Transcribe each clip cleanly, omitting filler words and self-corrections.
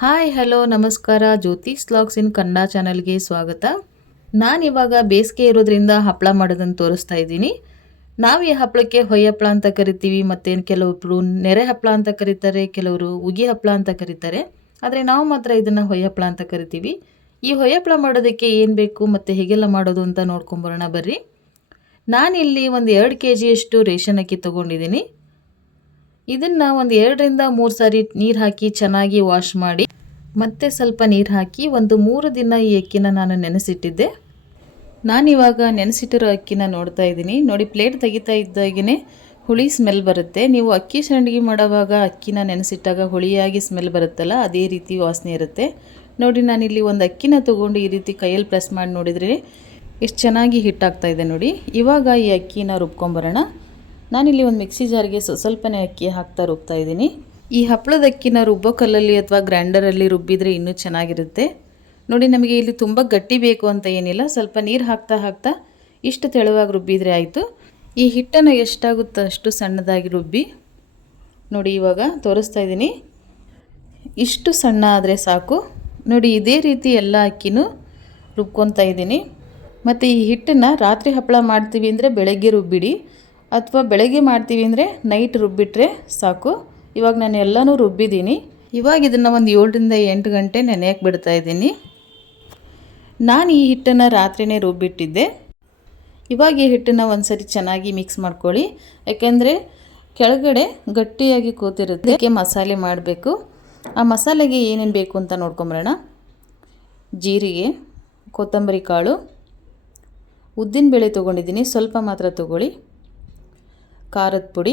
Hi hello ನಮಸ್ಕಾರ. Jyothi's vlogs ಇನ್ ಕನ್ನಡ ಚಾನಲ್ಗೆ ಸ್ವಾಗತ. ನಾನಿವಾಗ ಬೇಸಿಗೆ ಇರೋದ್ರಿಂದ ಹಪ್ಪಳ ಮಾಡೋದನ್ನು ತೋರಿಸ್ತಾ ಇದ್ದೀನಿ. ನಾವು ಈ ಹಪ್ಪಳಕ್ಕೆ ಹೊಯ್ಯ ಹಪ್ಪಳ ಅಂತ ಕರಿತೀವಿ, ಮತ್ತು ಕೆಲವೊಬ್ಬರು ನೆರೆ ಹಪ್ಪಳ ಅಂತ ಕರೀತಾರೆ, ಕೆಲವರು ಉಗಿ ಹಪ್ಪಳ ಅಂತ ಕರೀತಾರೆ. ಆದರೆ ನಾವು ಮಾತ್ರ ಇದನ್ನು ಹೊಯ್ಯ ಹಪ್ಪಳ ಅಂತ ಕರಿತೀವಿ. ಈ ಹೊಯ್ಯ ಹಪ್ಪಳ ಮಾಡೋದಕ್ಕೆ ಏನು ಬೇಕು ಮತ್ತು ಹೇಗೆಲ್ಲ ಮಾಡೋದು ಅಂತ ನೋಡ್ಕೊಂಬರೋಣ ಬರ್ರಿ. ನಾನಿಲ್ಲಿ ಒಂದು 2 kg ರೇಷನ್ ಅಕ್ಕಿ ತೊಗೊಂಡಿದ್ದೀನಿ. ಇದನ್ನು ಒಂದು 2ರಿಂದ 3 ಸಾರಿ ನೀರು ಹಾಕಿ ಚೆನ್ನಾಗಿ ವಾಶ್ ಮಾಡಿ ಮತ್ತೆ ಸ್ವಲ್ಪ ನೀರು ಹಾಕಿ ಒಂದು 3 ದಿನ ಈ ಅಕ್ಕಿನ ನಾನು ನೆನೆಸಿಟ್ಟಿದ್ದೆ. ನಾನಿವಾಗ ನೆನೆಸಿಟ್ಟಿರೋ ಅಕ್ಕಿನ ನೋಡ್ತಾ ಇದ್ದೀನಿ. ನೋಡಿ, ಪ್ಲೇಟ್ ತೆಗಿತಾ ಇದ್ದಾಗೇ ಹುಳಿ ಸ್ಮೆಲ್ ಬರುತ್ತೆ. ನೀವು ಅಕ್ಕಿ ಸಂಡಿಗೆ ಮಾಡುವಾಗ ಅಕ್ಕಿನ ನೆನೆಸಿಟ್ಟಾಗ ಹುಳಿಯಾಗಿ ಸ್ಮೆಲ್ ಬರುತ್ತಲ್ಲ, ಅದೇ ರೀತಿ ವಾಸನೆ ಇರುತ್ತೆ. ನೋಡಿ, ನಾನಿಲ್ಲಿ ಒಂದು ಅಕ್ಕಿನ ತೊಗೊಂಡು ಈ ರೀತಿ ಕೈಯಲ್ಲಿ ಪ್ರೆಸ್ ಮಾಡಿ ನೋಡಿದರೆ ಎಷ್ಟು ಚೆನ್ನಾಗಿ ಹಿಟ್ಟಾಗ್ತಾ ಇದೆ ನೋಡಿ. ಇವಾಗ ಈ ಅಕ್ಕಿನ ರುಬ್ಕೊಂಬರೋಣ. ನಾನಿಲ್ಲಿ ಒಂದು ಮಿಕ್ಸಿ ಜಾರ್ಗೆ ಸ್ವಲ್ಪನೇ ಅಕ್ಕಿ ಹಾಕ್ತಾ ರುಬ್ತಾ ಇದ್ದೀನಿ. ಈ ಹಪ್ಪಳದ ಅಕ್ಕಿನ ರುಬ್ಬೋ ಕಲ್ಲಲ್ಲಿ ಅಥವಾ ಗ್ರೈಂಡರಲ್ಲಿ ರುಬ್ಬಿದರೆ ಇನ್ನೂ ಚೆನ್ನಾಗಿರುತ್ತೆ. ನೋಡಿ, ನಮಗೆ ಇಲ್ಲಿ ತುಂಬ ಗಟ್ಟಿ ಬೇಕು ಅಂತ ಏನಿಲ್ಲ, ಸ್ವಲ್ಪ ನೀರು ಹಾಕ್ತಾ ಹಾಕ್ತಾ ಇಷ್ಟು ತೆಳುವಾಗಿ ರುಬ್ಬಿದರೆ ಆಯಿತು. ಈ ಹಿಟ್ಟನ್ನು ಎಷ್ಟಾಗುತ್ತೋ ಅಷ್ಟು ಸಣ್ಣದಾಗಿ ರುಬ್ಬಿ ನೋಡಿ, ಇವಾಗ ತೋರಿಸ್ತಾ ಇದ್ದೀನಿ. ಇಷ್ಟು ಸಣ್ಣ ಆದರೆ ಸಾಕು. ನೋಡಿ, ಇದೇ ರೀತಿ ಎಲ್ಲ ಅಕ್ಕಿನೂ ರುಬ್ಕೊತಾ ಇದ್ದೀನಿ. ಮತ್ತು ಈ ಹಿಟ್ಟನ್ನು ರಾತ್ರಿ ಹಪ್ಪಳ ಮಾಡ್ತೀವಿ ಅಂದರೆ ಬೆಳಗ್ಗೆ ರುಬ್ಬಿಡಿ, ಅಥವಾ ಬೆಳಗ್ಗೆ ಮಾಡ್ತೀವಿ ಅಂದರೆ ನೈಟ್ ರುಬ್ಬಿಟ್ರೆ ಸಾಕು. ಇವಾಗ ನಾನು ಎಲ್ಲನೂ ರುಬ್ಬಿದ್ದೀನಿ. ಇವಾಗ ಇದನ್ನು ಒಂದು 7ರಿಂದ 8 ಗಂಟೆ ನೆನೆಯಕ್ಕೆ ಬಿಡ್ತಾ ಇದ್ದೀನಿ. ನಾನು ಈ ಹಿಟ್ಟನ್ನು ರಾತ್ರಿಯೇ ರುಬ್ಬಿಟ್ಟಿದ್ದೆ. ಇವಾಗ ಈ ಹಿಟ್ಟನ್ನು ಒಂದು ಸರಿ ಚೆನ್ನಾಗಿ ಮಿಕ್ಸ್ ಮಾಡ್ಕೊಳ್ಳಿ, ಯಾಕೆಂದರೆ ಕೆಳಗಡೆ ಗಟ್ಟಿಯಾಗಿ ಕೂತಿರುತ್ತೆ. ಅದಕ್ಕೆ ಮಸಾಲೆ ಮಾಡಬೇಕು. ಆ ಮಸಾಲೆಗೆ ಏನೇನು ಬೇಕು ಅಂತ ನೋಡ್ಕೊಂಬರೋಣ. ಜೀರಿಗೆ, ಕೊತ್ತಂಬರಿ ಕಾಳು, ಉದ್ದಿನಬೇಳೆ ತೊಗೊಂಡಿದ್ದೀನಿ, ಸ್ವಲ್ಪ ಮಾತ್ರ ತೊಗೊಳ್ಳಿ. ಖಾರದ ಪುಡಿ,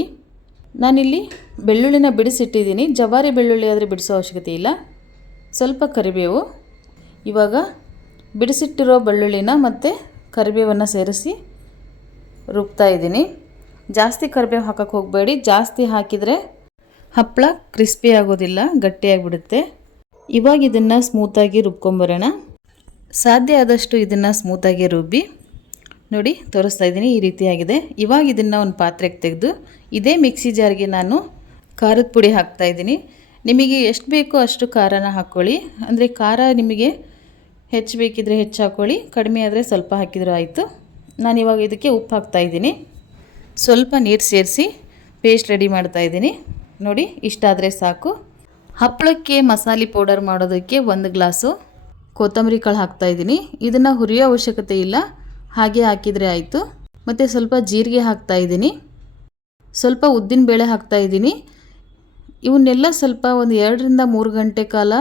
ನಾನಿಲ್ಲಿ ಬೆಳ್ಳುಳ್ಳಿನ ಬಿಡಿಸಿಟ್ಟಿದ್ದೀನಿ. ಜವಾರಿ ಬೆಳ್ಳುಳ್ಳಿ ಆದರೆ ಬಿಡಿಸೋ ಅವಶ್ಯಕತೆ ಇಲ್ಲ. ಸ್ವಲ್ಪ ಕರಿಬೇವು. ಇವಾಗ ಬಿಡಿಸಿಟ್ಟಿರೋ ಬೆಳ್ಳುಳ್ಳಿನ ಮತ್ತು ಕರಿಬೇವನ್ನು ಸೇರಿಸಿ ರುಬ್ತಾ ಇದ್ದೀನಿ. ಜಾಸ್ತಿ ಕರಿಬೇವು ಹಾಕೋಕ್ಕೆ ಹೋಗಬೇಡಿ, ಜಾಸ್ತಿ ಹಾಕಿದರೆ ಹಪ್ಪಳ ಕ್ರಿಸ್ಪಿ ಆಗೋದಿಲ್ಲ, ಗಟ್ಟಿಯಾಗಿಬಿಡುತ್ತೆ. ಇವಾಗ ಇದನ್ನು ಸ್ಮೂತಾಗಿ ರುಬ್ಕೊಂಬರೋಣ. ಸಾಧ್ಯ ಆದಷ್ಟು ಇದನ್ನು ಸ್ಮೂತಾಗಿ ರುಬ್ಬಿ ನೋಡಿ, ತೋರಿಸ್ತಾ ಇದ್ದೀನಿ. ಈ ರೀತಿಯಾಗಿದೆ. ಇವಾಗ ಇದನ್ನು ಒಂದು ಪಾತ್ರೆಗೆ ತೆಗೆದು ಇದೇ ಮಿಕ್ಸಿ ಜಾರ್ಗೆ ನಾನು ಖಾರದ ಪುಡಿ ಹಾಕ್ತಾ ಇದ್ದೀನಿ. ನಿಮಗೆ ಎಷ್ಟು ಬೇಕೋ ಅಷ್ಟು ಖಾರನ ಹಾಕ್ಕೊಳ್ಳಿ. ಅಂದರೆ ಖಾರ ನಿಮಗೆ ಹೆಚ್ಚು ಬೇಕಿದ್ರೆ ಹೆಚ್ಚು ಹಾಕ್ಕೊಳ್ಳಿ, ಕಡಿಮೆ ಆದರೆ ಸ್ವಲ್ಪ ಹಾಕಿದರೂ ಆಯಿತು. ನಾನಿವಾಗ ಇದಕ್ಕೆ ಉಪ್ಪು ಹಾಕ್ತಾಯಿದ್ದೀನಿ. ಸ್ವಲ್ಪ ನೀರು ಸೇರಿಸಿ ಪೇಸ್ಟ್ ರೆಡಿ ಮಾಡ್ತಾಯಿದ್ದೀನಿ. ನೋಡಿ, ಇಷ್ಟಾದರೆ ಸಾಕು. ಹಪ್ಪಳಕ್ಕೆ ಮಸಾಲೆ ಪೌಡರ್ ಮಾಡೋದಕ್ಕೆ 1 ಗ್ಲಾಸು ಕೊತ್ತಂಬರಿ ಕಾಳು ಹಾಕ್ತಾಯಿದ್ದೀನಿ. ಇದನ್ನು ಹುರಿಯೋ ಅವಶ್ಯಕತೆ ಇಲ್ಲ, ಹಾಗೆ ಹಾಕಿದರೆ ಆಯಿತು. ಮತ್ತು ಸ್ವಲ್ಪ ಜೀರಿಗೆ ಹಾಕ್ತಾಯಿದ್ದೀನಿ, ಸ್ವಲ್ಪ ಉದ್ದಿನಬೇಳೆ ಹಾಕ್ತಾಯಿದ್ದೀನಿ. ಇವನ್ನೆಲ್ಲ ಸ್ವಲ್ಪ ಒಂದು 2ರಿಂದ 3 ಗಂಟೆ ಕಾಲ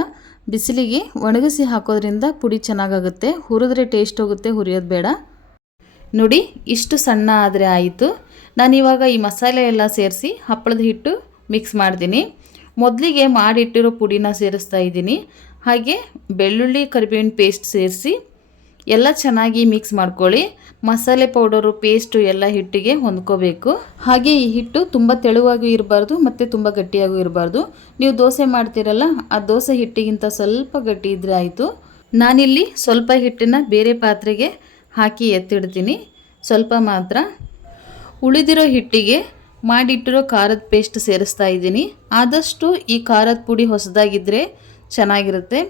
ಬಿಸಿಲಿಗೆ ಒಣಗಿಸಿ ಹಾಕೋದ್ರಿಂದ ಪುಡಿ ಚೆನ್ನಾಗಾಗುತ್ತೆ. ಹುರಿದ್ರೆ ಟೇಸ್ಟ್ ಹೋಗುತ್ತೆ, ಹುರಿಯೋದು ಬೇಡ. ನೋಡಿ, ಇಷ್ಟು ಸಣ್ಣ ಆದರೆ ಆಯಿತು. ನಾನಿವಾಗ ಈ ಮಸಾಲೆ ಎಲ್ಲ ಸೇರಿಸಿ ಹಪ್ಪಳದ ಹಿಟ್ಟು ಮಿಕ್ಸ್ ಮಾಡ್ತೀನಿ. ಮೊದಲಿಗೆ ಮಾಡಿಟ್ಟಿರೋ ಪುಡಿನ ಸೇರಿಸ್ತಾ ಇದ್ದೀನಿ. ಹಾಗೆ ಬೆಳ್ಳುಳ್ಳಿ ಕರಿಬೇವಿನ ಪೇಸ್ಟ್ ಸೇರಿಸಿ ಎಲ್ಲ ಚೆನ್ನಾಗಿ ಮಿಕ್ಸ್ ಮಾಡ್ಕೊಳ್ಳಿ. ಮಸಾಲೆ ಪೌಡರು ಪೇಸ್ಟು ಎಲ್ಲ ಹಿಟ್ಟಿಗೆ ಹೊಂದ್ಕೋಬೇಕು. ಹಾಗೆ ಈ ಹಿಟ್ಟು ತುಂಬ ತೆಳುವಾಗೂ ಇರಬಾರ್ದು ಮತ್ತು ತುಂಬ ಗಟ್ಟಿಯಾಗೂ ಇರಬಾರ್ದು. ನೀವು ದೋಸೆ ಮಾಡ್ತೀರಲ್ಲ, ಆ ದೋಸೆ ಹಿಟ್ಟಿಗಿಂತ ಸ್ವಲ್ಪ ಗಟ್ಟಿ ಇದ್ದರೆ ಆಯಿತು. ನಾನಿಲ್ಲಿ ಸ್ವಲ್ಪ ಹಿಟ್ಟನ್ನು ಬೇರೆ ಪಾತ್ರೆಗೆ ಹಾಕಿ ಎತ್ತಿಡ್ತೀನಿ, ಸ್ವಲ್ಪ ಮಾತ್ರ. ಉಳಿದಿರೋ ಹಿಟ್ಟಿಗೆ ಮಾಡಿಟ್ಟಿರೋ ಖಾರದ ಪೇಸ್ಟ್ ಸೇರಿಸ್ತಾ ಇದ್ದೀನಿ. ಆದಷ್ಟು ಈ ಖಾರದ ಪುಡಿ ಹೊಸದಾಗಿದ್ದರೆ ಚೆನ್ನಾಗಿರುತ್ತೆ.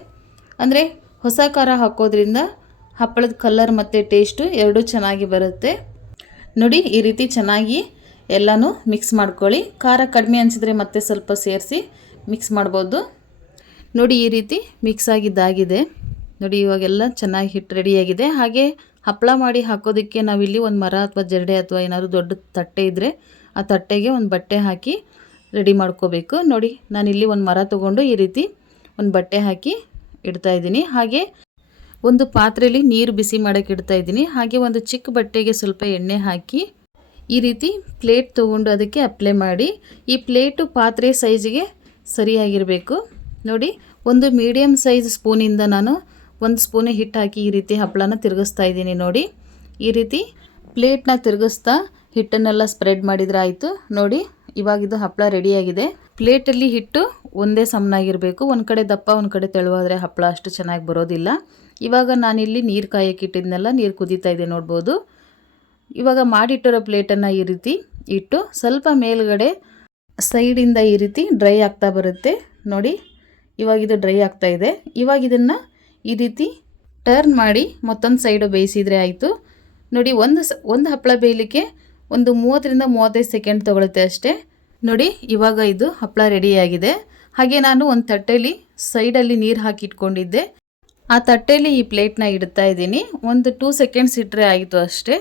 ಅಂದರೆ ಹೊಸ ಖಾರ ಹಾಕೋದ್ರಿಂದ ಹಪ್ಪಳದ ಕಲರ್ ಮತ್ತು ಟೇಸ್ಟು ಎರಡೂ ಚೆನ್ನಾಗಿ ಬರುತ್ತೆ. ನೋಡಿ, ಈ ರೀತಿ ಚೆನ್ನಾಗಿ ಎಲ್ಲನೂ ಮಿಕ್ಸ್ ಮಾಡ್ಕೊಳ್ಳಿ. ಖಾರ ಕಡಿಮೆ ಅನಿಸಿದ್ರೆ ಮತ್ತೆ ಸ್ವಲ್ಪ ಸೇರಿಸಿ ಮಿಕ್ಸ್ ಮಾಡ್ಬೋದು. ನೋಡಿ, ಈ ರೀತಿ ಮಿಕ್ಸ್ ಆಗಿದ್ದಾಗಿದೆ. ನೋಡಿ, ಇವಾಗೆಲ್ಲ ಚೆನ್ನಾಗಿ ಹಿಟ್ಟು ರೆಡಿಯಾಗಿದೆ. ಹಾಗೆ ಹಪ್ಪಳ ಮಾಡಿ ಹಾಕೋದಕ್ಕೆ ನಾವಿಲ್ಲಿ ಒಂದು ಮರ ಅಥವಾ ಜರಡೆ ಅಥವಾ ಏನಾದರೂ ದೊಡ್ಡ ತಟ್ಟೆ ಇದ್ದರೆ ಆ ತಟ್ಟೆಗೆ ಒಂದು ಬಟ್ಟೆ ಹಾಕಿ ರೆಡಿ ಮಾಡ್ಕೋಬೇಕು. ನೋಡಿ, ನಾನಿಲ್ಲಿ ಒಂದು ಮರ ತೊಗೊಂಡು ಈ ರೀತಿ ಒಂದು ಬಟ್ಟೆ ಹಾಕಿ ಇಡ್ತಾಯಿದ್ದೀನಿ. ಹಾಗೆ ಒಂದು ಪಾತ್ರೆಯಲ್ಲಿ ನೀರು ಬಿಸಿ ಮಾಡೋಕ್ಕೆ ಇಡ್ತಾ ಇದ್ದೀನಿ. ಹಾಗೆ ಒಂದು ಚಿಕ್ಕ ಬಟ್ಟೆಗೆ ಸ್ವಲ್ಪ ಎಣ್ಣೆ ಹಾಕಿ ಈ ರೀತಿ ಪ್ಲೇಟ್ ತೊಗೊಂಡು ಅದಕ್ಕೆ ಅಪ್ಲೈ ಮಾಡಿ. ಈ ಪ್ಲೇಟು ಪಾತ್ರೆ ಸೈಜಿಗೆ ಸರಿಯಾಗಿರಬೇಕು. ನೋಡಿ, ಒಂದು ಮೀಡಿಯಮ್ ಸೈಜ್ ಸ್ಪೂನಿಂದ ನಾನು 1 ಸ್ಪೂನ್ ಹಿಟ್ಟು ಹಾಕಿ ಈ ರೀತಿ ಹಪ್ಪಳನ ತಿರುಗಿಸ್ತಾ ಇದ್ದೀನಿ. ನೋಡಿ, ಈ ರೀತಿ ಪ್ಲೇಟ್ನ ತಿರುಗಿಸ್ತಾ ಹಿಟ್ಟನ್ನೆಲ್ಲ ಸ್ಪ್ರೆಡ್ ಮಾಡಿದರೆ ಆಯಿತು. ನೋಡಿ, ಇವಾಗಿದು ಹಪ್ಪಳ ರೆಡಿಯಾಗಿದೆ. ಪ್ಲೇಟಲ್ಲಿ ಹಿಟ್ಟು ಒಂದೇ ಸಮನಾಗಿರಬೇಕು. ಒಂದು ಕಡೆ ದಪ್ಪ ಒಂದು ಕಡೆ ತೆಳುವಾದರೆ ಹಪ್ಪಳ ಅಷ್ಟು ಚೆನ್ನಾಗಿ ಬರೋದಿಲ್ಲ. ಇವಾಗ ನಾನಿಲ್ಲಿ ನೀರು ಕಾಯಕ್ಕೆ ಇಟ್ಟಿದ್ನೆಲ್ಲ, ನೀರು ಕುದೀತಾ ಇದೆ ನೋಡ್ಬೋದು. ಇವಾಗ ಮಾಡಿಟ್ಟಿರೋ ಪ್ಲೇಟನ್ನು ಈ ರೀತಿ ಇಟ್ಟು ಸ್ವಲ್ಪ ಮೇಲ್ಗಡೆ ಸೈಡಿಂದ ಈ ರೀತಿ ಡ್ರೈ ಆಗ್ತಾ ಬರುತ್ತೆ. ನೋಡಿ, ಇವಾಗ ಇದು ಡ್ರೈ ಆಗ್ತಾ ಇದೆ. ಇವಾಗ ಇದನ್ನು ಈ ರೀತಿ ಟರ್ನ್ ಮಾಡಿ ಮತ್ತೊಂದು ಸೈಡು ಬೇಯಿಸಿದರೆ ಆಯಿತು. ನೋಡಿ, ಒಂದು ಹಪ್ಪಳ ಬೇಯಲಿಕ್ಕೆ ಒಂದು 30-35 ಸೆಕೆಂಡ್ ತೊಗೊಳುತ್ತೆ ಅಷ್ಟೇ. ನೋಡಿ, ಇವಾಗ ಇದು ಹಪ್ಪಳ ರೆಡಿಯಾಗಿದೆ. ಹಾಗೆ ನಾನು ಒಂದು ತಟ್ಟೆಯಲ್ಲಿ ಸೈಡಲ್ಲಿ ನೀರು ಹಾಕಿ ಇಟ್ಕೊಂಡಿದ್ದೆ. ಆ ತಟ್ಟೆಯಲ್ಲಿ ಈ ಪ್ಲೇಟ್ನ ಇಡ್ತಾ ಇದ್ದೀನಿ. ಒಂದು 2 ಸೆಕೆಂಡ್ಸ್ ಇಟ್ಟರೆ ಆಯಿತು ಅಷ್ಟೇ.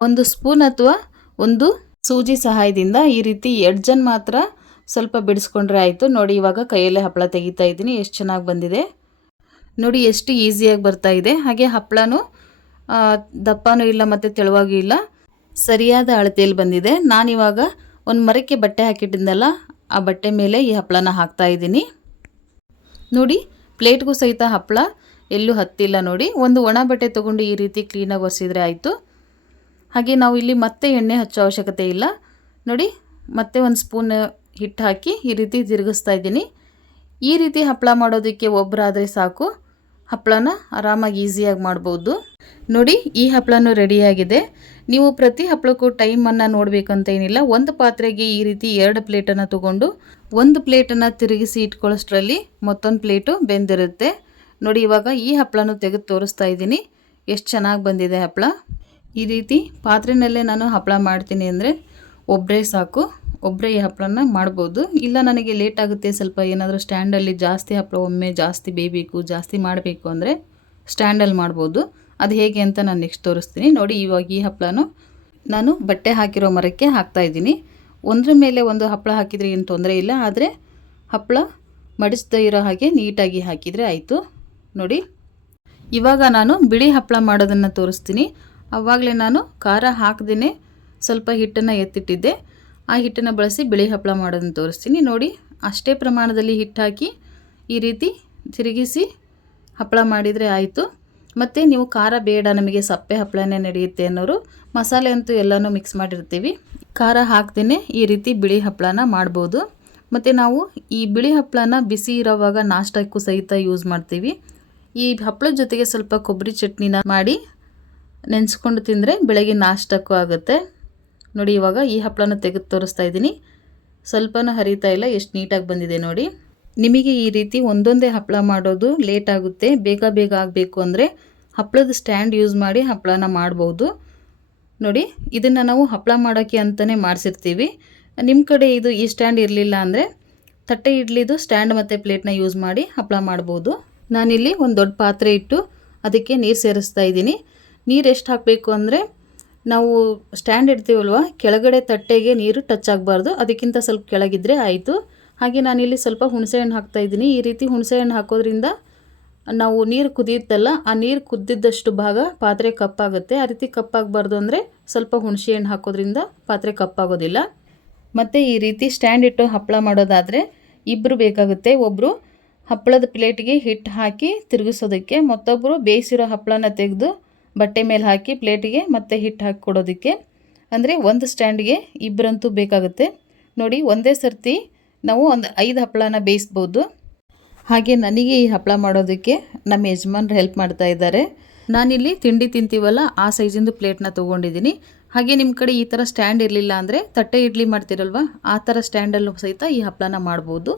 ಒಂದು ಸ್ಪೂನ್ ಅಥವಾ ಒಂದು ಸೂಜಿ ಸಹಾಯದಿಂದ ಈ ರೀತಿ ಎಡ್ಜನ್ನು ಮಾತ್ರ ಸ್ವಲ್ಪ ಬಿಡಿಸ್ಕೊಂಡ್ರೆ ಆಯಿತು. ನೋಡಿ, ಇವಾಗ ಕೈಯಲ್ಲೇ ಹಪ್ಪಳ ತೆಗಿತಾ ಇದ್ದೀನಿ. ಎಷ್ಟು ಚೆನ್ನಾಗಿ ಬಂದಿದೆ ನೋಡಿ, ಎಷ್ಟು ಈಸಿಯಾಗಿ ಬರ್ತಾ ಇದೆ. ಹಾಗೆ ಹಪ್ಪಳನೂ ದಪ್ಪನೂ ಇಲ್ಲ ಮತ್ತು ತೆಳುವಾಗೂ ಇಲ್ಲ, ಸರಿಯಾದ ಅಳತೆಯಲ್ಲಿ ಬಂದಿದೆ. ನಾನಿವಾಗ ಒಂದು ಮರಕ್ಕೆ ಬಟ್ಟೆ ಹಾಕಿಟ್ಟಿದ್ದೆನಲ್ಲ, ಆ ಬಟ್ಟೆ ಮೇಲೆ ಈ ಹಪ್ಪಳನ ಹಾಕ್ತಾ ಇದ್ದೀನಿ. ನೋಡಿ, ಪ್ಲೇಟ್ಗೂ ಸಹಿತ ಹಪ್ಪಳ ಎಲ್ಲೂ ಹತ್ತಿಲ್ಲ. ನೋಡಿ, ಒಂದು ಒಣ ಬಟ್ಟೆ ತೊಗೊಂಡು ಈ ರೀತಿ ಕ್ಲೀನಾಗಿ ಒರೆಸಿದ್ರೆ ಆಯಿತು. ಹಾಗೆ ನಾವು ಇಲ್ಲಿ ಮತ್ತೆ ಎಣ್ಣೆ ಹಚ್ಚೋ ಅವಶ್ಯಕತೆ ಇಲ್ಲ. ನೋಡಿ, ಮತ್ತೆ ಒಂದು ಸ್ಪೂನ್ ಹಿಟ್ಟು ಹಾಕಿ ಈ ರೀತಿ ತಿರುಗಿಸ್ತಾ ಇದ್ದೀನಿ. ಈ ರೀತಿ ಹಪ್ಪಳ ಮಾಡೋದಕ್ಕೆ ಒಬ್ಬರಾದರೆ ಸಾಕು, ಹಪ್ಪಳನ ಆರಾಮಾಗಿ ಈಸಿಯಾಗಿ ಮಾಡ್ಬೋದು. ನೋಡಿ, ಈ ಹಪ್ಪಳನೂ ರೆಡಿಯಾಗಿದೆ. ನೀವು ಪ್ರತಿ ಹಪ್ಪಳಕ್ಕೂ ಟೈಮನ್ನು ನೋಡಬೇಕಂತ ಏನಿಲ್ಲ. ಒಂದು ಪಾತ್ರೆಗೆ ಈ ರೀತಿ 2 ಪ್ಲೇಟನ್ನು ತೊಗೊಂಡು ಒಂದು ಪ್ಲೇಟನ್ನು ತಿರುಗಿಸಿ ಇಟ್ಕೊಳ್ಳೋಷ್ಟರಲ್ಲಿ ಮತ್ತೊಂದು ಪ್ಲೇಟು ಬೆಂದಿರುತ್ತೆ. ನೋಡಿ, ಇವಾಗ ಈ ಹಪ್ಪಳನೂ ತೆಗೆದು ತೋರಿಸ್ತಾ ಇದ್ದೀನಿ. ಎಷ್ಟು ಚೆನ್ನಾಗಿ ಬಂದಿದೆ ಹಪ್ಪಳ. ಈ ರೀತಿ ಪಾತ್ರೆಯಲ್ಲೇ ನಾನು ಹಪ್ಪಳ ಮಾಡ್ತೀನಿ ಅಂದರೆ ಒಬ್ಬರೇ ಸಾಕು, ಒಬ್ಬರೇ ಈ ಹಪ್ಪಳನ ಮಾಡ್ಬೋದು. ಇಲ್ಲ ನನಗೆ ಲೇಟ್ ಆಗುತ್ತೆ, ಸ್ವಲ್ಪ ಏನಾದರೂ ಸ್ಟ್ಯಾಂಡಲ್ಲಿ ಜಾಸ್ತಿ ಹಪ್ಪಳ ಒಮ್ಮೆ ಜಾಸ್ತಿ ಬೇಯಬೇಕು, ಜಾಸ್ತಿ ಮಾಡಬೇಕು ಅಂದರೆ ಸ್ಟ್ಯಾಂಡಲ್ಲಿ ಮಾಡ್ಬೋದು. ಅದು ಹೇಗೆ ಅಂತ ನಾನು ನೆಕ್ಸ್ಟ್ ತೋರಿಸ್ತೀನಿ. ನೋಡಿ, ಇವಾಗ ಈ ಹಪ್ಪಳನೂ ನಾನು ಬಟ್ಟೆ ಹಾಕಿರೋ ಮರಕ್ಕೆ ಹಾಕ್ತಾಯಿದ್ದೀನಿ. ಒಂದ್ರ ಮೇಲೆ ಒಂದು ಹಪ್ಪಳ ಹಾಕಿದರೆ ಏನು ತೊಂದರೆ ಇಲ್ಲ, ಆದರೆ ಹಪ್ಪಳ ಮಡಿಸ್ದೇ ಇರೋ ಹಾಗೆ ನೀಟಾಗಿ ಹಾಕಿದರೆ ಆಯಿತು. ನೋಡಿ, ಇವಾಗ ನಾನು ಬಿಳಿ ಹಪ್ಪಳ ಮಾಡೋದನ್ನು ತೋರಿಸ್ತೀನಿ. ಆವಾಗಲೇ ನಾನು ಖಾರ ಹಾಕ್ದೇ ಸ್ವಲ್ಪ ಹಿಟ್ಟನ್ನು ಎತ್ತಿಟ್ಟಿದ್ದೆ. ಆ ಹಿಟ್ಟನ್ನು ಬಳಸಿ ಬಿಳಿ ಹಪ್ಪಳ ಮಾಡೋದನ್ನು ತೋರಿಸ್ತೀನಿ. ನೋಡಿ, ಅಷ್ಟೇ ಪ್ರಮಾಣದಲ್ಲಿ ಹಿಟ್ಟು ಹಾಕಿ ಈ ರೀತಿ ತಿರುಗಿಸಿ ಹಪ್ಪಳ ಮಾಡಿದರೆ ಆಯಿತು. ಮತ್ತು ನೀವು ಖಾರ ಬೇಡ, ನಮಗೆ ಸಪ್ಪೆ ಹಪ್ಪಳನೇ ನಡೆಯುತ್ತೆ ಅನ್ನೋರು ಮಸಾಲೆ ಅಂತೂ ಎಲ್ಲನೂ ಮಿಕ್ಸ್ ಮಾಡಿರ್ತೀವಿ, ಖಾರ ಹಾಕ್ದೇ ಈ ರೀತಿ ಬಿಳಿ ಹಪ್ಪಳನ ಮಾಡ್ಬೋದು. ಮತ್ತು ನಾವು ಈ ಬಿಳಿ ಹಪ್ಪಳನ ಬಿಸಿ ಇರೋವಾಗ ನಾಷ್ಟಕ್ಕೂ ಸಹಿತ ಯೂಸ್ ಮಾಡ್ತೀವಿ. ಈ ಹಪ್ಪಳದ ಜೊತೆಗೆ ಸ್ವಲ್ಪ ಕೊಬ್ಬರಿ ಚಟ್ನಿನ ಮಾಡಿ ನೆನೆಸ್ಕೊಂಡು ತಿಂದರೆ ಬೆಳಗ್ಗೆ ನಾಷ್ಟಕ್ಕೂ ಆಗುತ್ತೆ. ನೋಡಿ, ಇವಾಗ ಈ ಹಪ್ಪಳನ ತೆಗೆದು ತೋರಿಸ್ತಾ ಇದ್ದೀನಿ. ಸ್ವಲ್ಪನೂ ಹರಿತಾ ಇಲ್ಲ, ಎಷ್ಟು ನೀಟಾಗಿ ಬಂದಿದೆ ನೋಡಿ. ನಿಮಗೆ ಈ ರೀತಿ ಒಂದೊಂದೇ ಹಪ್ಪಳ ಮಾಡೋದು ಲೇಟ್ ಆಗುತ್ತೆ, ಬೇಗ ಬೇಗ ಆಗಬೇಕು ಅಂದರೆ ಹಪ್ಪಳದ ಸ್ಟ್ಯಾಂಡ್ ಯೂಸ್ ಮಾಡಿ ಹಪ್ಪಳನ ಮಾಡ್ಬೋದು. ನೋಡಿ, ಇದನ್ನು ನಾವು ಹಪ್ಪಳ ಮಾಡೋಕ್ಕೆ ಅಂತಲೇ ಮಾಡಿಸಿರ್ತೀವಿ. ನಿಮ್ಮ ಕಡೆ ಇದು ಈ ಸ್ಟ್ಯಾಂಡ್ ಇರಲಿಲ್ಲ ಅಂದರೆ ತಟ್ಟೆ ಇಡ್ಲಿದು ಸ್ಟ್ಯಾಂಡ್ ಮತ್ತು ಪ್ಲೇಟ್ನ ಯೂಸ್ ಮಾಡಿ ಹಪ್ಪಳ ಮಾಡ್ಬೋದು. ನಾನಿಲ್ಲಿ ಒಂದು ದೊಡ್ಡ ಪಾತ್ರೆ ಇಟ್ಟು ಅದಕ್ಕೆ ನೀರು ಸೇರಿಸ್ತಾ ಇದ್ದೀನಿ. ನೀರು ಎಷ್ಟು ಹಾಕಬೇಕು ಅಂದರೆ, ನಾವು ಸ್ಟ್ಯಾಂಡ್ ಇಡ್ತೀವಲ್ವ, ಕೆಳಗಡೆ ತಟ್ಟೆಗೆ ನೀರು ಟಚ್ ಆಗಬಾರ್ದು, ಅದಕ್ಕಿಂತ ಸ್ವಲ್ಪ ಕೆಳಗಿದ್ರೆ ಆಯಿತು. ಹಾಗೆ ನಾನಿಲ್ಲಿ ಸ್ವಲ್ಪ ಹುಣಸೆಹಣ್ಣು ಹಾಕ್ತಾಯಿದ್ದೀನಿ. ಈ ರೀತಿ ಹುಣಸೆಹಣ್ಣು ಹಾಕೋದ್ರಿಂದ ನಾವು ನೀರು ಕುದಿಯುತ್ತಲ್ಲ, ಆ ನೀರು ಕುದ್ದಿದ್ದಷ್ಟು ಭಾಗ ಪಾತ್ರೆ ಕಪ್ಪಾಗುತ್ತೆ. ಆ ರೀತಿ ಕಪ್ಪಾಗಬಾರ್ದು ಅಂದರೆ ಸ್ವಲ್ಪ ಹುಣಸೆಹಣ್ಣು ಹಾಕೋದ್ರಿಂದ ಪಾತ್ರೆ ಕಪ್ಪಾಗೋದಿಲ್ಲ. ಮತ್ತು ಈ ರೀತಿ ಸ್ಟ್ಯಾಂಡ್ ಇಟ್ಟು ಹಪ್ಪಳ ಮಾಡೋದಾದರೆ ಇಬ್ಬರು ಬೇಕಾಗುತ್ತೆ. ಒಬ್ಬರು ಹಪ್ಪಳದ ಪ್ಲೇಟಿಗೆ ಹಿಟ್ಟು ಹಾಕಿ ತಿರುಗಿಸೋದಕ್ಕೆ, ಮತ್ತೊಬ್ಬರು ಬೇಯಿಸಿರೋ ಹಪ್ಪಳನ ತೆಗೆದು ಬಟ್ಟೆ ಮೇಲೆ ಹಾಕಿ ಪ್ಲೇಟಿಗೆ ಮತ್ತೆ ಹಿಟ್ಟು ಹಾಕಿ ಕೊಡೋದಕ್ಕೆ. ಅಂದರೆ ಒಂದು ಸ್ಟ್ಯಾಂಡ್ಗೆ ಇಬ್ಬರಂತೂ ಬೇಕಾಗುತ್ತೆ. ನೋಡಿ, ಒಂದೇ ಸರ್ತಿ ನಾವು ಒಂದು 5 ಹಪ್ಪಳನ ಬೇಯಿಸ್ಬೋದು. ಹಾಗೆ ನನಗೆ ಈ ಹಪ್ಪಳ ಮಾಡೋದಕ್ಕೆ ನಮ್ಮ ಯಜಮಾನ್ರು ಹೆಲ್ಪ್ ಮಾಡ್ತಾ ಇದ್ದಾರೆ. ನಾನಿಲ್ಲಿ ತಿಂಡಿ ತಿಂತೀವಲ್ಲ, ಆ ಸೈಜಿಂದು ಪ್ಲೇಟ್ನ ತೊಗೊಂಡಿದ್ದೀನಿ. ಹಾಗೆ ನಿಮ್ಮ ಕಡೆ ಈ ಥರ ಸ್ಟ್ಯಾಂಡ್ ಇರಲಿಲ್ಲ ಅಂದರೆ ತಟ್ಟೆ ಇಡ್ಲಿ ಮಾಡ್ತಿರಲ್ವ, ಆ ಥರ ಸ್ಟ್ಯಾಂಡಲ್ಲೂ ಸಹಿತ ಈ ಹಪ್ಪಳನ ಮಾಡ್ಬೋದು,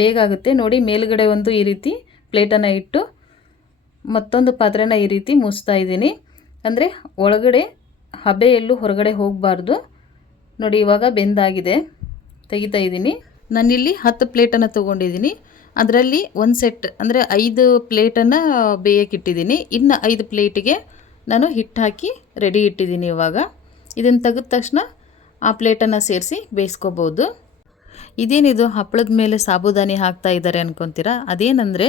ಬೇಗ ಆಗುತ್ತೆ. ನೋಡಿ, ಮೇಲುಗಡೆ ಒಂದು ಈ ರೀತಿ ಪ್ಲೇಟನ್ನು ಇಟ್ಟು ಮತ್ತೊಂದು ಪಾತ್ರೆನ ಈ ರೀತಿ ಮುಚ್ತಾ ಇದ್ದೀನಿ. ಅಂದರೆ ಒಳಗಡೆ ಹಬೆ ಎಲ್ಲೂ ಹೊರಗಡೆ ಹೋಗಬಾರ್ದು. ನೋಡಿ, ಇವಾಗ ಬೆಂದಾಗಿದೆ, ತೆಗಿತಾ ಇದ್ದೀನಿ. ನಾನಿಲ್ಲಿ 10 ಪ್ಲೇಟನ್ನು ತೊಗೊಂಡಿದ್ದೀನಿ. ಅದರಲ್ಲಿ ಒಂದು ಸೆಟ್ ಅಂದರೆ 5 ಪ್ಲೇಟನ್ನು ಬೇಯಕ್ಕಿಟ್ಟಿದ್ದೀನಿ. ಇನ್ನು 5 ಪ್ಲೇಟಿಗೆ ನಾನು ಹಿಟ್ಟು ಹಾಕಿ ರೆಡಿ ಇಟ್ಟಿದ್ದೀನಿ. ಇವಾಗ ಇದನ್ನು ತೆಗೆದ ತಕ್ಷಣ ಆ ಪ್ಲೇಟನ್ನು ಸೇರಿಸಿ ಬೇಯಿಸ್ಕೋಬೋದು. ಇದೇನಿದು ಹಪ್ಪಳದ ಮೇಲೆ ಸಾಬುದಾನಿ ಹಾಕ್ತಾ ಇದ್ದಾರೆ ಅನ್ಕೊತೀರಾ? ಅದೇನೆಂದರೆ,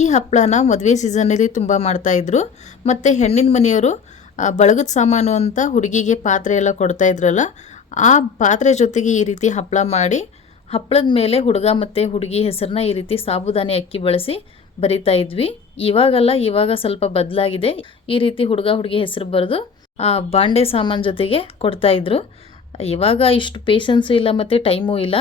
ಈ ಹಪ್ಪಳನ ಮದುವೆ ಸೀಸನಲ್ಲಿ ತುಂಬ ಮಾಡ್ತಾಯಿದ್ರು. ಮತ್ತು ಹೆಣ್ಣಿನ ಮನೆಯವರು ಬಳಗದ ಸಾಮಾನು ಅಂತ ಹುಡುಗಿಗೆ ಪಾತ್ರೆ ಎಲ್ಲ ಕೊಡ್ತಾಯಿದ್ರಲ್ಲ, ಆ ಪಾತ್ರೆ ಜೊತೆಗೆ ಈ ರೀತಿ ಹಪ್ಪಳ ಮಾಡಿ ಹಪ್ಪಳದ ಮೇಲೆ ಹುಡುಗ ಮತ್ತು ಹುಡುಗಿ ಹೆಸರನ್ನ ಈ ರೀತಿ ಸಾಬುದಾನಿ ಅಕ್ಕಿ ಬಳಸಿ ಬರಿತಾ ಇದ್ವಿ. ಇವಾಗಲ್ಲ, ಇವಾಗ ಸ್ವಲ್ಪ ಬದಲಾಗಿದೆ. ಈ ರೀತಿ ಹುಡುಗ ಹುಡುಗಿ ಹೆಸರು ಬರೆದು ಬಾಂಡೆ ಸಾಮಾನು ಜೊತೆಗೆ ಕೊಡ್ತಾಯಿದ್ರು. ಇವಾಗ ಇಷ್ಟು ಪೇಷನ್ಸು ಇಲ್ಲ ಮತ್ತು ಟೈಮೂ ಇಲ್ಲ.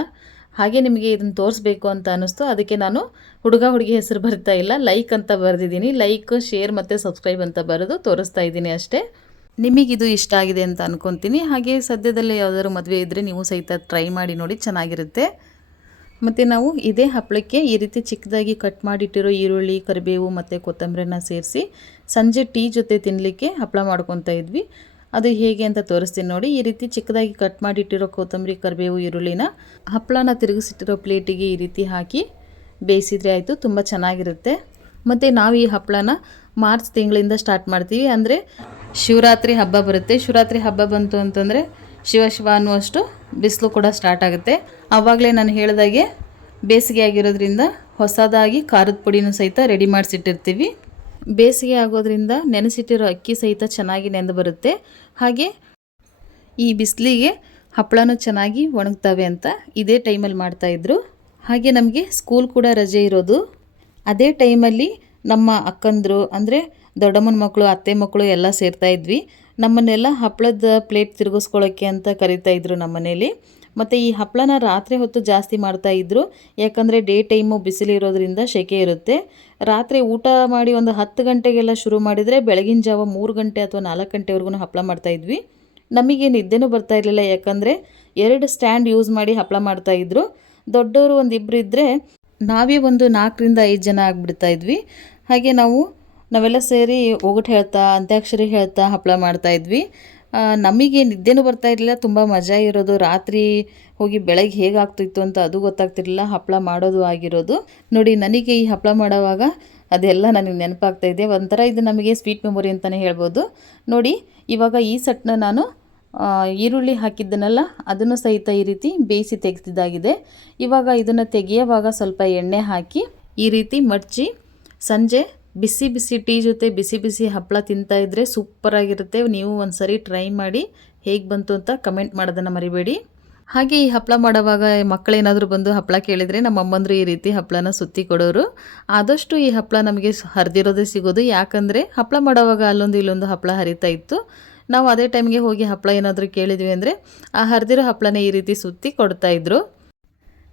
ಹಾಗೆ ನಿಮಗೆ ಇದನ್ನು ತೋರಿಸ್ಬೇಕು ಅಂತ ಅನ್ನಿಸ್ತು, ಅದಕ್ಕೆ ನಾನು ಹುಡುಗ ಹುಡುಗಿ ಹೆಸರು ಬರ್ತಾ ಇಲ್ಲ, ಲೈಕ್ ಅಂತ ಬರೆದಿದ್ದೀನಿ. ಲೈಕ್, ಶೇರ್ ಮತ್ತು ಸಬ್ಸ್ಕ್ರೈಬ್ ಅಂತ ಬರೆದು ತೋರಿಸ್ತಾ ಇದ್ದೀನಿ ಅಷ್ಟೇ. ನಿಮಗಿದು ಇಷ್ಟ ಆಗಿದೆ ಅಂತ ಅಂದ್ಕೊತೀನಿ. ಹಾಗೆ ಸದ್ಯದಲ್ಲೇ ಯಾವುದಾದ್ರು ಮದುವೆ ಇದ್ದರೆ ನೀವು ಸಹಿತ ಟ್ರೈ ಮಾಡಿ ನೋಡಿ, ಚೆನ್ನಾಗಿರುತ್ತೆ. ಮತ್ತು ನಾವು ಇದೇ ಹಪ್ಪಳಕ್ಕೆ ಈ ರೀತಿ ಚಿಕ್ಕದಾಗಿ ಕಟ್ ಮಾಡಿಟ್ಟಿರೋ ಈರುಳ್ಳಿ, ಕರಿಬೇವು ಮತ್ತು ಕೊತ್ತಂಬರಿನ ಸೇರಿಸಿ ಸಂಜೆ ಟೀ ಜೊತೆ ತಿನ್ನಲಿಕ್ಕೆ ಹಪ್ಪಳ ಮಾಡ್ಕೊತಾ ಇದ್ವಿ. ಅದು ಹೇಗೆ ಅಂತ ತೋರಿಸ್ತೀನಿ ನೋಡಿ. ಈ ರೀತಿ ಚಿಕ್ಕದಾಗಿ ಕಟ್ ಮಾಡಿಟ್ಟಿರೋ ಕೊತ್ತಂಬರಿ, ಕರಿಬೇವು, ಈರುಳ್ಳಿನ ಹಪ್ಪಳನ ತಿರುಗಿಸಿಟ್ಟಿರೋ ಪ್ಲೇಟಿಗೆ ಈ ರೀತಿ ಹಾಕಿ ಬೇಯಿಸಿದರೆ ಆಯಿತು. ತುಂಬ ಚೆನ್ನಾಗಿರುತ್ತೆ. ಮತ್ತು ನಾವು ಈ ಹಪ್ಪಳನ ಮಾರ್ಚ್ ತಿಂಗಳಿಂದ ಸ್ಟಾರ್ಟ್ ಮಾಡ್ತೀವಿ. ಅಂದರೆ ಶಿವರಾತ್ರಿ ಹಬ್ಬ ಬರುತ್ತೆ. ಶಿವರಾತ್ರಿ ಹಬ್ಬ ಬಂತು ಅಂತಂದರೆ ಶಿವ ಅನ್ನುವಷ್ಟು ಬಿಸಿಲು ಕೂಡ ಸ್ಟಾರ್ಟ್ ಆಗುತ್ತೆ. ಆವಾಗಲೇ ನಾನು ಹೇಳಿದಾಗೆ ಬೇಸಿಗೆ ಆಗಿರೋದ್ರಿಂದ ಹೊಸದಾಗಿ ಖಾರದ ಪುಡಿನೂ ಸಹಿತ ರೆಡಿ ಮಾಡಿಸಿಟ್ಟಿರ್ತೀವಿ. ಬೇಸಿಗೆ ಆಗೋದ್ರಿಂದ ನೆನೆಸಿಟ್ಟಿರೋ ಅಕ್ಕಿ ಸಹಿತ ಚೆನ್ನಾಗಿ ನೆಂದು ಬರುತ್ತೆ. ಹಾಗೆ ಈ ಬಿಸಿಲಿಗೆ ಹಪ್ಪಳನೂ ಚೆನ್ನಾಗಿ ಒಣಗ್ತವೆ ಅಂತ ಇದೇ ಟೈಮಲ್ಲಿ ಮಾಡ್ತಾಯಿದ್ರು. ಹಾಗೆ ನಮಗೆ ಸ್ಕೂಲ್ ಕೂಡ ರಜೆ ಇರೋದು. ಅದೇ ಟೈಮಲ್ಲಿ ನಮ್ಮ ಅಕ್ಕಂದರು ಅಂದರೆ ದೊಡ್ಡಮ್ಮನ ಮಕ್ಕಳು, ಅತ್ತೆ ಮಕ್ಕಳು ಎಲ್ಲ ಸೇರ್ತಾಯಿದ್ವಿ. ನಮ್ಮನ್ನೆಲ್ಲ ಹಪ್ಪಳದ ಪ್ಲೇಟ್ ತಿರುಗಿಸ್ಕೊಳ್ಳೋಕ್ಕೆ ಅಂತ ಕರಿತಾಯಿದ್ರು ನಮ್ಮ ಮನೇಲಿ. ಮತ್ತು ಈ ಹಪ್ಪಳನ ರಾತ್ರಿ ಹೊತ್ತು ಜಾಸ್ತಿ ಮಾಡ್ತಾಯಿದ್ರು. ಯಾಕಂದರೆ ಡೇ ಟೈಮು ಬಿಸಿಲಿರೋದ್ರಿಂದ ಸೆಕೆ ಇರುತ್ತೆ. ರಾತ್ರಿ ಊಟ ಮಾಡಿ ಒಂದು 10 ಗಂಟೆಗೆಲ್ಲ ಶುರು ಮಾಡಿದರೆ ಬೆಳಗಿನ ಜಾವ 3 ಗಂಟೆ ಅಥವಾ 4 ಗಂಟೆವರೆಗೂ ಹಪ್ಪಳ ಮಾಡ್ತಾಯಿದ್ವಿ. ನಮಗೆ ನಿದ್ದೆನೂ ಬರ್ತಾ ಇರಲಿಲ್ಲ. ಯಾಕಂದರೆ 2 ಸ್ಟ್ಯಾಂಡ್ ಯೂಸ್ ಮಾಡಿ ಹಪ್ಪಳ ಮಾಡ್ತಾಯಿದ್ರು. ದೊಡ್ಡವರು ಒಂದು ಇಬ್ಬರು ಇದ್ದರೆ ನಾವೇ ಒಂದು 4 ರಿಂದ 5 ಜನ ಆಗಿಬಿಡ್ತಾಯಿದ್ವಿ. ಹಾಗೆ ನಾವೆಲ್ಲ ಸೇರಿ ಒಗಟು ಹೇಳ್ತಾ, ಅಂತ್ಯಾಕ್ಷರಿ ಹೇಳ್ತಾ ಹಪ್ಪಳ ಮಾಡ್ತಾಯಿದ್ವಿ. ನಮಗೆ ನಿದ್ದೆನೂ ಬರ್ತಾ ಇರಲಿಲ್ಲ. ತುಂಬ ಮಜಾ ಇರೋದು. ರಾತ್ರಿ ಹೋಗಿ ಬೆಳಗ್ಗೆ ಹೇಗಾಗ್ತಿತ್ತು ಅಂತ ಅದು ಗೊತ್ತಾಗ್ತಿರಲಿಲ್ಲ. ಹಪ್ಪಳ ಮಾಡೋದು ಆಗಿರೋದು ನೋಡಿ. ನನಗೆ ಈ ಹಪ್ಪಳ ಮಾಡೋವಾಗ ಅದೆಲ್ಲ ನನಗೆ ನೆನಪಾಗ್ತಾಯಿದೆ. ಒಂಥರ ಇದು ನಮಗೆ ಸ್ವೀಟ್ ಮೆಮೊರಿ ಅಂತಲೇ ಹೇಳ್ಬೋದು. ನೋಡಿ, ಇವಾಗ ಈ ಸೆಟ್ನ ನಾನು ಈರುಳ್ಳಿ ಹಾಕಿದ್ದನಲ್ಲ ಅದನ್ನು ಸಹಿತ ಈ ರೀತಿ ಬೇಯಿಸಿ ತೆಗೆದಿದ್ದಾಗಿದೆ. ಇವಾಗ ಇದನ್ನು ತೆಗೆಯುವಾಗ ಸ್ವಲ್ಪ ಎಣ್ಣೆ ಹಾಕಿ ಈ ರೀತಿ ಮಡಚಿ ಸಂಜೆ ಬಿಸಿ ಬಿಸಿ ಟೀ ಜೊತೆ ಬಿಸಿ ಬಿಸಿ ಹಪ್ಪಳ ತಿಂತಾಯಿದ್ರೆ ಸೂಪರಾಗಿರುತ್ತೆ. ನೀವು ಒಂದು ಸರಿ ಟ್ರೈ ಮಾಡಿ ಹೇಗೆ ಬಂತು ಅಂತ ಕಮೆಂಟ್ ಮಾಡೋದನ್ನು ಮರಿಬೇಡಿ. ಹಾಗೆ ಈ ಹಪ್ಪಳ ಮಾಡೋವಾಗ ಮಕ್ಕಳೇನಾದರೂ ಬಂದು ಹಪ್ಪಳ ಕೇಳಿದರೆ ನಮ್ಮ ಅಮ್ಮಂದರು ಈ ರೀತಿ ಹಪ್ಪಳನ ಸುತ್ತಿ ಕೊಡೋರು. ಆದಷ್ಟು ಈ ಹಪ್ಪಳ ನಮಗೆ ಹರಿದಿರೋದೇ ಸಿಗೋದು. ಯಾಕಂದರೆ ಹಪ್ಪಳ ಮಾಡೋವಾಗ ಅಲ್ಲೊಂದು ಇಲ್ಲೊಂದು ಹಪ್ಪಳ ಹರಿತಾ ಇತ್ತು. ನಾವು ಅದೇ ಟೈಮ್ಗೆ ಹೋಗಿ ಹಪ್ಪಳ ಏನಾದರೂ ಕೇಳಿದ್ವಿ ಅಂದರೆ ಆ ಹರಿದಿರೋ ಹಪ್ಪಳನೇ ಈ ರೀತಿ ಸುತ್ತಿ ಕೊಡ್ತಾಯಿದ್ರು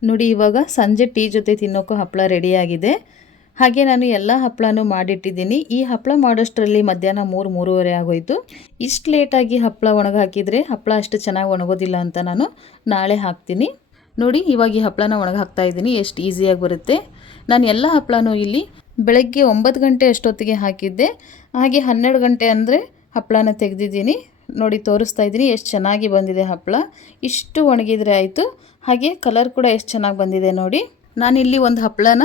ನೋಡಿ. ಇವಾಗ ಸಂಜೆ ಟೀ ಜೊತೆ ತಿನ್ನೋಕ್ಕೂ ಹಪ್ಪಳ ರೆಡಿಯಾಗಿದೆ. ಹಾಗೆ ನಾನು ಎಲ್ಲ ಹಪ್ಪಳನೂ ಮಾಡಿಟ್ಟಿದ್ದೀನಿ. ಈ ಹಪ್ಪಳ ಮಾಡೋಷ್ಟರಲ್ಲಿ ಮಧ್ಯಾಹ್ನ 3-3:30 ಆಗೋಯಿತು. ಇಷ್ಟು ಲೇಟಾಗಿ ಹಪ್ಪಳ ಒಣಗಿ ಹಾಕಿದರೆ ಹಪ್ಪಳ ಅಷ್ಟು ಚೆನ್ನಾಗಿ ಒಣಗೋದಿಲ್ಲ ಅಂತ ನಾನು ನಾಳೆ ಹಾಕ್ತೀನಿ ನೋಡಿ. ಇವಾಗ ಈ ಹಪ್ಪಳನ ಒಣಗಿ ಹಾಕ್ತಾಯಿದ್ದೀನಿ. ಎಷ್ಟು ಈಸಿಯಾಗಿ ಬರುತ್ತೆ. ನಾನು ಎಲ್ಲ ಹಪ್ಪಳನೂ ಇಲ್ಲಿ ಬೆಳಗ್ಗೆ 9 ಗಂಟೆ ಅಷ್ಟೊತ್ತಿಗೆ ಹಾಕಿದ್ದೆ. ಹಾಗೆ 12 ಗಂಟೆ ಅಂದರೆ ಹಪ್ಪಳನ ತೆಗೆದಿದ್ದೀನಿ ನೋಡಿ. ತೋರಿಸ್ತಾ ಇದ್ದೀನಿ ಎಷ್ಟು ಚೆನ್ನಾಗಿ ಬಂದಿದೆ ಹಪ್ಪಳ. ಇಷ್ಟು ಒಣಗಿದರೆ ಆಯಿತು. ಹಾಗೆ ಕಲರ್ ಕೂಡ ಎಷ್ಟು ಚೆನ್ನಾಗಿ ಬಂದಿದೆ ನೋಡಿ. ನಾನಿಲ್ಲಿ ಒಂದು ಹಪ್ಪಳನ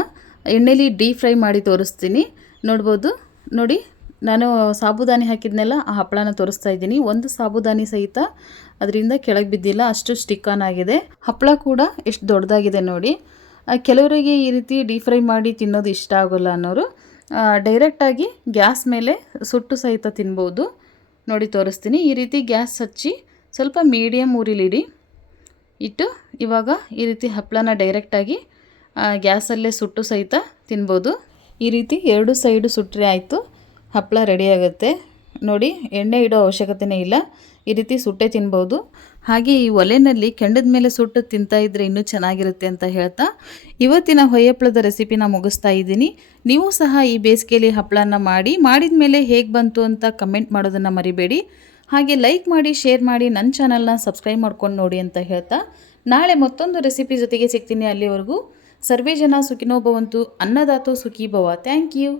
ಎಣ್ಣೆಲಿ ಡೀಪ್ ಫ್ರೈ ಮಾಡಿ ತೋರಿಸ್ತೀನಿ. ನೋಡ್ಬೋದು ನೋಡಿ. ನಾನು ಸಾಬುದಾನಿ ಹಾಕಿದ್ನೆಲ್ಲ ಆ ಹಪ್ಪಳನ ತೋರಿಸ್ತಾ ಇದ್ದೀನಿ. ಒಂದು ಸಾಬುದಾನಿ ಸಹಿತ ಅದರಿಂದ ಕೆಳಗೆ ಬಿದ್ದಿಲ್ಲ, ಅಷ್ಟು ಸ್ಟಿಕ್ ಆನ್ ಆಗಿದೆ. ಹಪ್ಪಳ ಕೂಡ ಎಷ್ಟು ದೊಡ್ಡದಾಗಿದೆ ನೋಡಿ. ಕೆಲವರಿಗೆ ಈ ರೀತಿ ಡೀಪ್ ಫ್ರೈ ಮಾಡಿ ತಿನ್ನೋದು ಇಷ್ಟ ಆಗೋಲ್ಲ ಅನ್ನೋರು ಡೈರೆಕ್ಟಾಗಿ ಗ್ಯಾಸ್ ಮೇಲೆ ಸುಟ್ಟು ಸಹಿತ ತಿನ್ಬೋದು ನೋಡಿ. ತೋರಿಸ್ತೀನಿ. ಈ ರೀತಿ ಗ್ಯಾಸ್ ಹಚ್ಚಿ ಸ್ವಲ್ಪ ಮೀಡಿಯಮ್ ಊರಿಲಿಡಿ ಇಟ್ಟು ಇವಾಗ ಈ ರೀತಿ ಹಪ್ಪಳನ ಡೈರೆಕ್ಟಾಗಿ ಗ್ಯಾಸಲ್ಲೇ ಸುಟ್ಟು ಸಹಿತ ತಿನ್ಬೋದು. ಈ ರೀತಿ 2 ಸೈಡು ಸುಟ್ಟರೆ ಆಯಿತು, ಹಪ್ಪಳ ರೆಡಿ ಆಗುತ್ತೆ ನೋಡಿ. ಎಣ್ಣೆ ಇಡೋ ಅವಶ್ಯಕತೆಯೇ ಇಲ್ಲ. ಈ ರೀತಿ ಸುಟ್ಟೆ ತಿನ್ಬೋದು. ಹಾಗೆ ಈ ಒಲೆಯಲ್ಲಿ ಕೆಂಡದ ಮೇಲೆ ಸುಟ್ಟು ತಿಂತಾಯಿದ್ರೆ ಇನ್ನೂ ಚೆನ್ನಾಗಿರುತ್ತೆ ಅಂತ ಹೇಳ್ತಾ ಇವತ್ತಿನ ಹೊಯ್ಯಪ್ಪಳದ ರೆಸಿಪಿನ ಮುಗಿಸ್ತಾ ಇದ್ದೀನಿ. ನೀವು ಸಹ ಈ ಬೇಸಿಗೆಯಲ್ಲಿ ಹಪ್ಪಳನ ಮಾಡಿದ ಮೇಲೆ ಹೇಗೆ ಬಂತು ಅಂತ ಕಮೆಂಟ್ ಮಾಡೋದನ್ನು ಮರಿಬೇಡಿ. ಹಾಗೆ ಲೈಕ್ ಮಾಡಿ, ಶೇರ್ ಮಾಡಿ, ನನ್ನ ಚಾನಲ್ನ ಸಬ್ಸ್ಕ್ರೈಬ್ ಮಾಡ್ಕೊಂಡು ನೋಡಿ ಅಂತ ಹೇಳ್ತಾ ನಾಳೆ ಮತ್ತೊಂದು ರೆಸಿಪಿ ಜೊತೆಗೆ ಸಿಗ್ತೀನಿ. ಅಲ್ಲಿವರೆಗೂ ಸರ್ವೇ ಜನ ಸುಖಿನೋ ಭವಂತು, ಅನ್ನದಾತೋ ಸುಖೀ ಭವ. Thank you.